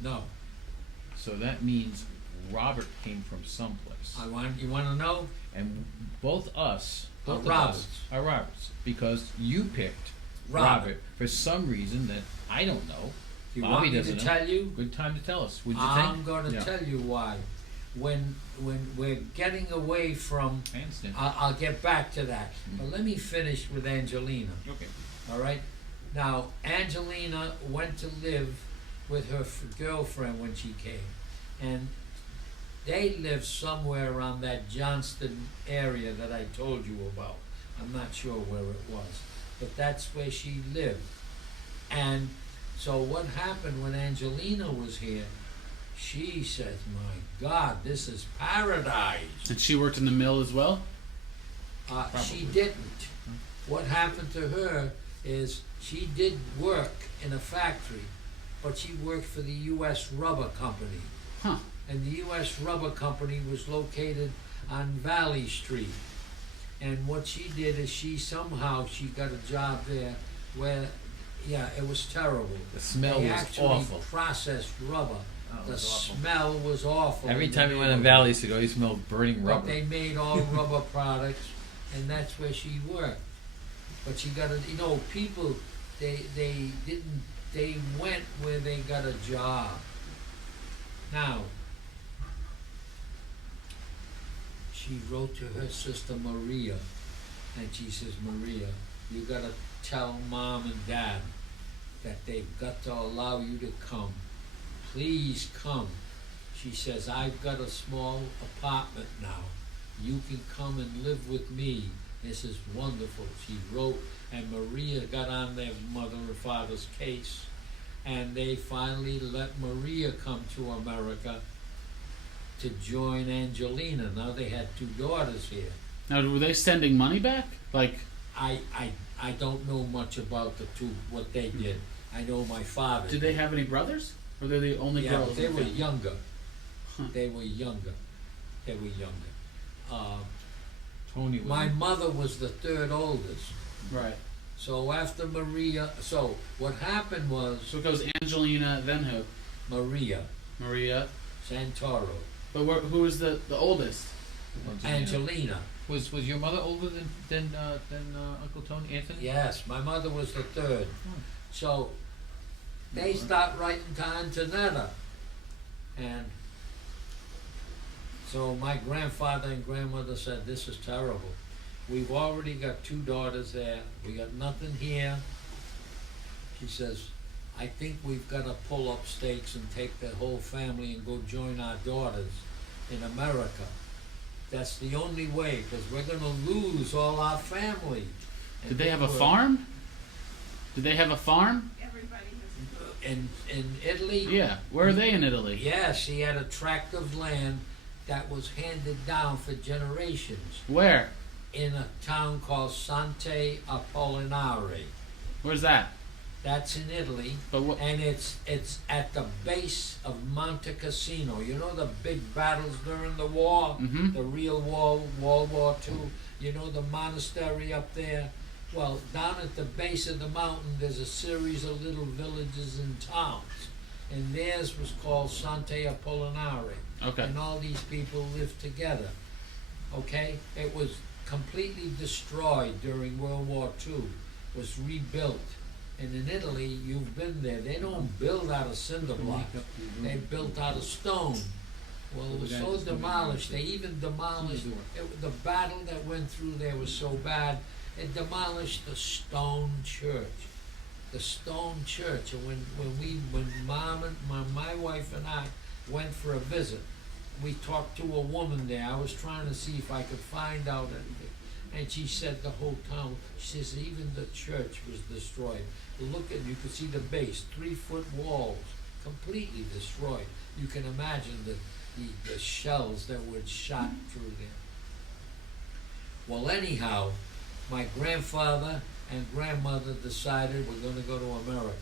No. So that means Robert came from someplace. You want to know? And both us, Are both of Roberts. us are Roberts, because you picked Robert. Robert for some reason that I don't know. You Bobby want me to doesn't know. tell you? Good time to tell us. Would you I'm think? going to Yeah. tell you why. When we're getting away from, I understand. I'll get back to that. But let me finish with Angelina. Okay. All right. Now, Angelina went to live with her girlfriend when she came, and they lived somewhere around that Johnston area that I told you about. I'm not sure where it was, but that's where she lived. And so what happened when Angelina was here, she says, my God, this is paradise. And she worked in the mill as well? She didn't. What happened to her is she did work in a factory, but she worked for the U.S. Rubber Company. Huh. And the U.S. Rubber Company was located on Valley Street. And what she did is she got a job there where, yeah, it was terrible. The smell They was actually awful. processed rubber. Oh, it The was awful. smell was awful. Every in the time you went in neighborhood. Valley to go, you smelled burning But rubber. they made all rubber products, and that's where she worked. But she got people, they went where they got a job. Now, she wrote to her sister Maria, and she says, Maria, you gotta tell Mom and Dad that they've got to allow you to come. Please come. She says, I've got a small apartment now. You can come and live with me. This is wonderful. She wrote, and Maria got on their mother and father's case, and they finally let Maria come to America to join Angelina. Now they had two daughters here. Now, were they sending money back? Like, I don't know much about the two, what they did. I know my father. did they have any brothers? Or they're the only Yeah, girls? they in the were family? younger. Huh. They were younger. Tony was My mother was the third oldest. Right. So after Maria, so what happened was So it goes Angelina, then who? Maria Maria. Santoro, But who was the oldest? Angelina. Was your mother older than Uncle Tony, Anthony? Yes, my mother was the third. So they start writing to Antonetta. And so my grandfather and grandmother said, this is terrible. We've already got two daughters there. We got nothing here. She says, I think we've got to pull up stakes and take the whole family and go join our daughters in America. That's the only way, because we're going to lose all our family. And Did they have a were- farm? Did they have a farm? Everybody has. In Italy? Yeah. Where are they in Italy? Yes, he had a tract of land that was handed down for generations Where? in a town called Sante Apollinare. Where's that? That's in Italy, But what? and it's at the base of Monte Cassino. You know the big battles during the war, Mm-hmm. the real war, World War II. You know the monastery up there. Well, down at the base of the mountain, there's a series of little villages and towns, and theirs was called Sante Apollinare. Okay. And all these people lived together. Okay, it was completely destroyed during World War II. Was rebuilt. And in Italy, you've been there. They don't build out of cinder blocks. They built out of stone. Well, it was so demolished. They even demolished. The battle that went through there was so bad. It demolished the stone church. The stone church. And when Mom and my wife and I went for a visit, we talked to a woman there. I was trying to see if I could find out anything. And she said the whole town, she says even the church was destroyed. Look at, you could see the base, 3-foot walls, completely destroyed. You can imagine the shells that were shot through there. Well, anyhow, my grandfather and grandmother decided we're going to go to America.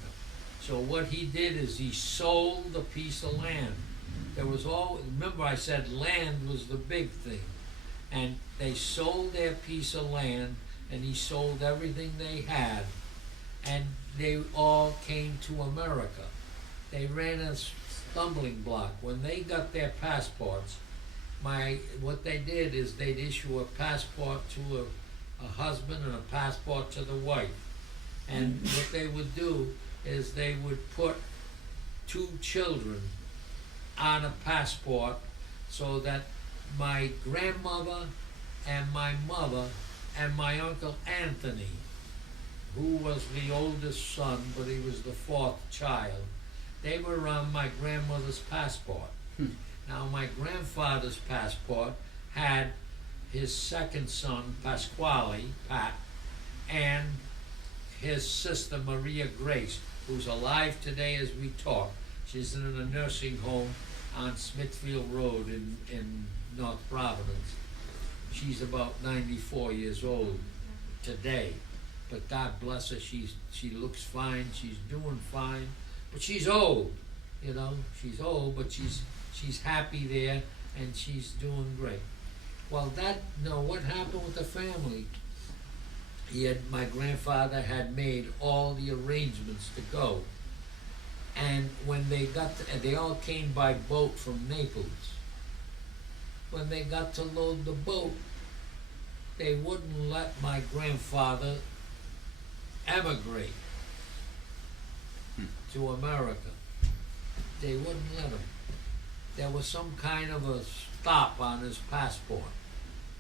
So what he did is he sold a piece of land. There was remember I said land was the big thing. And they sold their piece of land, and he sold everything they had, and they all came to America. They ran a stumbling block. When they got their passports, what they did is they'd issue a passport to a husband and a passport to the wife. And what they would do is they would put two children on a passport so that my grandmother and my mother and my Uncle Anthony, who was the oldest son, but he was the fourth child, they were on my grandmother's passport. Now, my grandfather's passport had his second son, Pasquale, Pat, and his sister, Maria Grace, who's alive today as we talk. She's in a nursing home on Smithfield Road in North Providence. She's about 94 years old today, but God bless her, she looks fine, she's doing fine, but she's old, you know, she's old, but she's happy there, and she's doing great. Well, what happened with the family? My grandfather had made all the arrangements to go, and when they all came by boat from Naples. When they got to load the boat, they wouldn't let my grandfather emigrate to America. They wouldn't let him. There was some kind of a stop on his passport.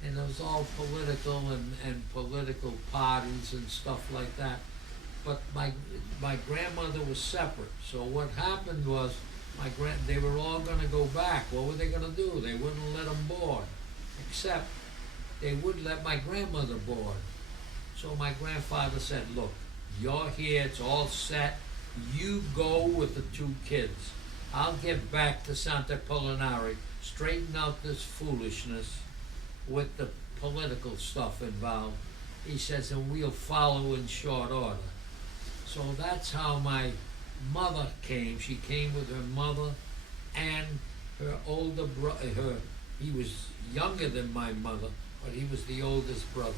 And it was all political and political parties and stuff like that. But my grandmother was separate. So what happened was they were all going to go back. What were they going to do? They wouldn't let them board. Except they would let my grandmother board. So my grandfather said, look, you're here, it's all set. You go with the two kids. I'll get back to Santa Polinari, straighten out this foolishness with the political stuff involved. He says, and we'll follow in short order. So that's how my mother came. She came with her mother and her older brother. He was younger than my mother, but he was the oldest brother.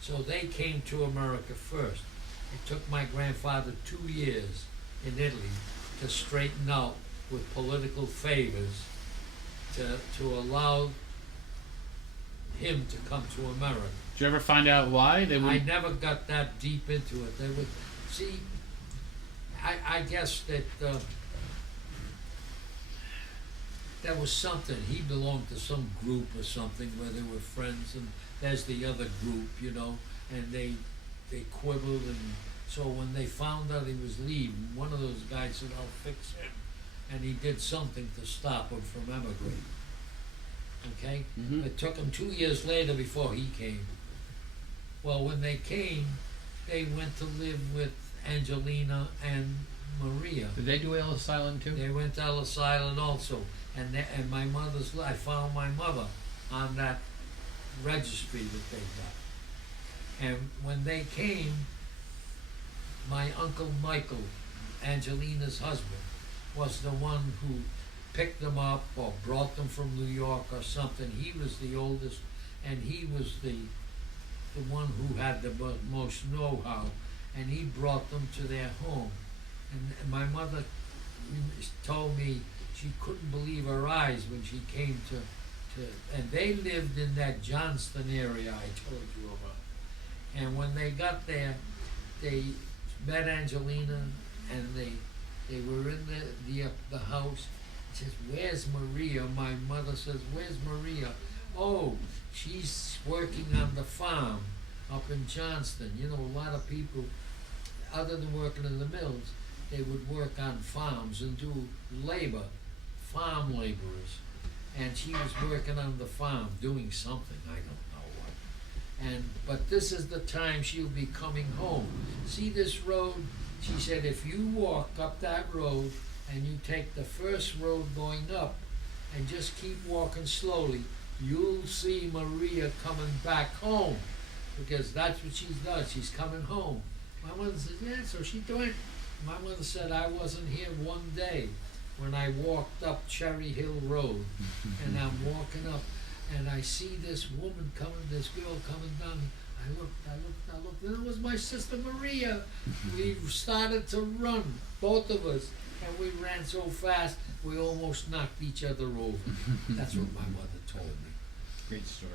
So they came to America first. It took my grandfather 2 years in Italy to straighten out with political favors to allow him to come to America. Did you ever find out why they I wouldn't? never got that deep into it. They would see. I guess that that was something. He belonged to some group or something where they were friends, and there's the other group, you know, and they quibbled, and so when they found out he was leaving, one of those guys said, "I'll fix him," and he did something to stop him from emigrating. Okay? Mhm. It took him 2 years later before he came. Well, when they came, they went to live with Angelina and Maria. Did they do Ellis Island too? They went to Ellis Island also, and my mother's. I found my mother on that registry that they got. And when they came, my Uncle Michael, Angelina's husband, was the one who picked them up or brought them from New York or something. He was the oldest, and he was the one who had the most know-how, and he brought them to their home. And my mother told me she couldn't believe her eyes when she came to and they lived in that Johnston area I told you about. And when they got there, they met Angelina, and they were in the house. Says, "Where's Maria?" My mother says, "Where's Maria?" "Oh, she's working on the farm up in Johnston." You know, a lot of people, other than working in the mills, they would work on farms and do labor, farm laborers. And she was working on the farm, doing something, I don't know what. But this is the time she'll be coming home. See this road? She said, if you walk up that road and you take the first road going up and just keep walking slowly, you'll see Maria coming back home, because that's what she does. She's coming home. My mother said, yeah, so she doing. My mother said, I wasn't here one day when I walked up Cherry Hill Road, and I'm walking up, and I see this woman coming, this girl coming down. I I looked, and it was my sister Maria. We started to run, both of us, and we ran so fast, we almost knocked each other over. That's what my mother told me. Great story.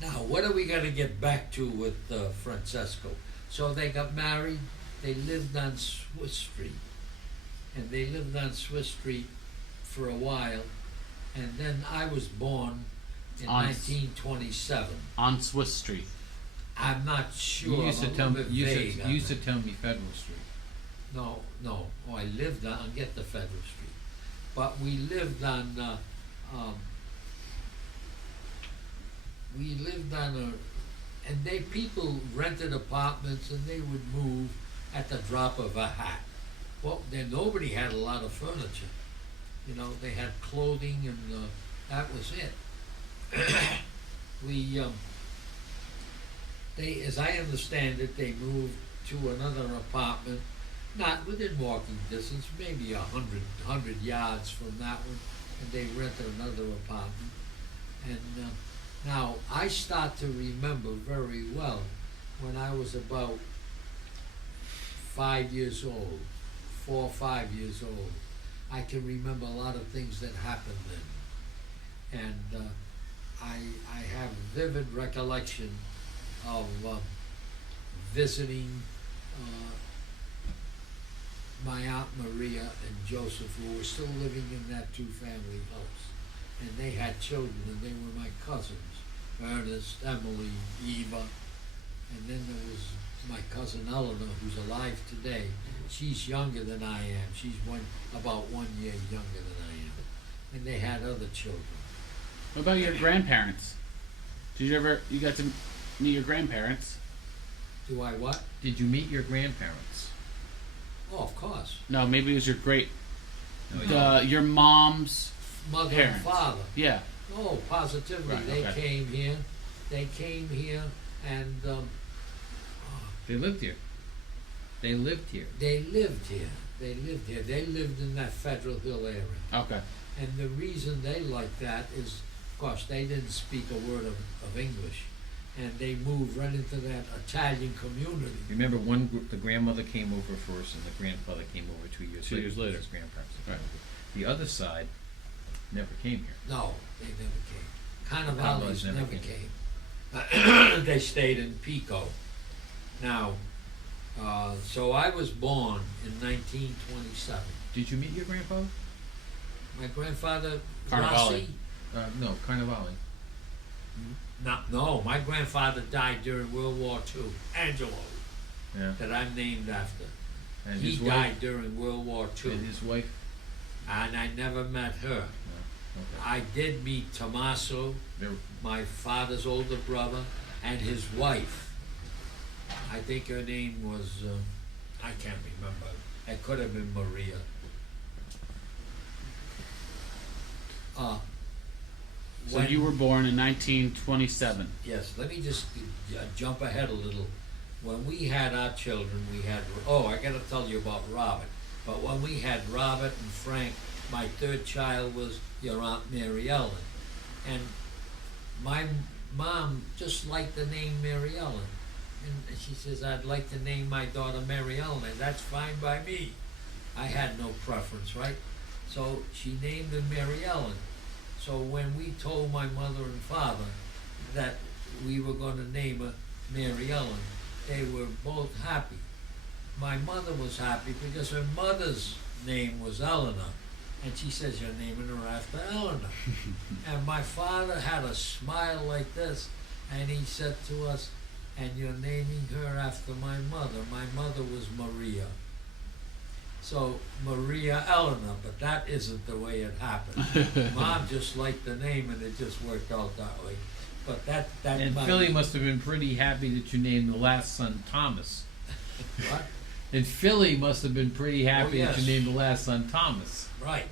Now, what are we gonna get back to with Francesco? So they got married, they lived on Swiss Street, and they lived on Swiss Street for a while, and then I was born in On 1927. On Swiss Street. I'm not sure. You used to I'm a tell me. little bit You vague on used to that. tell me Federal Street. No. Oh, I lived on. Get the Federal Street, but we lived on. We lived on a, and people rented apartments, and they would move at the drop of a hat. Well, then nobody had a lot of furniture. You know, they had clothing, and that was it. They, as I understand it, they moved to another apartment, not within walking distance, maybe 100 yards from that one, and they rented another apartment. And now I start to remember very well when I was about 5 years old, 4 or 5 years old. I can remember a lot of things that happened then, and I have vivid recollection of visiting my Aunt Maria and Joseph, who were still living in that two-family house, and they had children, and they were my cousins, Ernest, Emily, Eva, and then there was my cousin Eleanor, who's alive today. She's younger than I am. She's about 1 year younger than I am, and they had other children. What about your grandparents? Did you got to meet your grandparents? Do I what? Did you meet your grandparents? Oh, of course. No, maybe it was your No, your mom's Mother parents. and father. Yeah. Oh, positively. Right, They okay. came here. They came here, and They lived here. They lived here. they lived here. They lived here. They lived in that Federal Hill area. Okay. And the reason they liked that is, of course, they didn't speak a word of English. And they moved right into that Italian community. Remember, one group, the grandmother came over first, and the grandfather came over 2 years 2 later. years later. His grandparents. Right. The other side never came here. No, they never came. Carnevale's Carnevale's never never came. came. They stayed in Pico. Now, so I was born in 1927. Did you meet your grandfather? My grandfather, Carnevale. Rossi, No, Carnevale. no, my grandfather died during World War II. Angelo, Yeah. that I'm named after. And He his died wife. during World War II, And his wife. and I never met her. No. Okay. I did meet Tommaso, There, my father's older brother, and his wife. I think her name was, I can't remember. It could have been Maria. So you were born in 1927. Yes, let me just jump ahead a little. When we had our children, we had, I gotta tell you about Robert. But when we had Robert and Frank, my third child was your Aunt Mary Ellen. And my mom just liked the name Mary Ellen. And she says, I'd like to name my daughter Mary Ellen, and that's fine by me. I had no preference, right? So she named her Mary Ellen. So when we told my mother and father that we were going to name her Mary Ellen, they were both happy. My mother was happy because her mother's name was Eleanor, and she says, you're naming her after Eleanor. And my father had a smile like this, and he said to us, and you're naming her after my mother. My mother was Maria. So Maria Eleanor, but that isn't the way it happened. Mom just liked the name, and it just worked out that way. But that and might Philly be- must have been pretty happy that you named the last son Thomas. What? And Philly must have been pretty happy that yes. you named the last son Thomas. Right.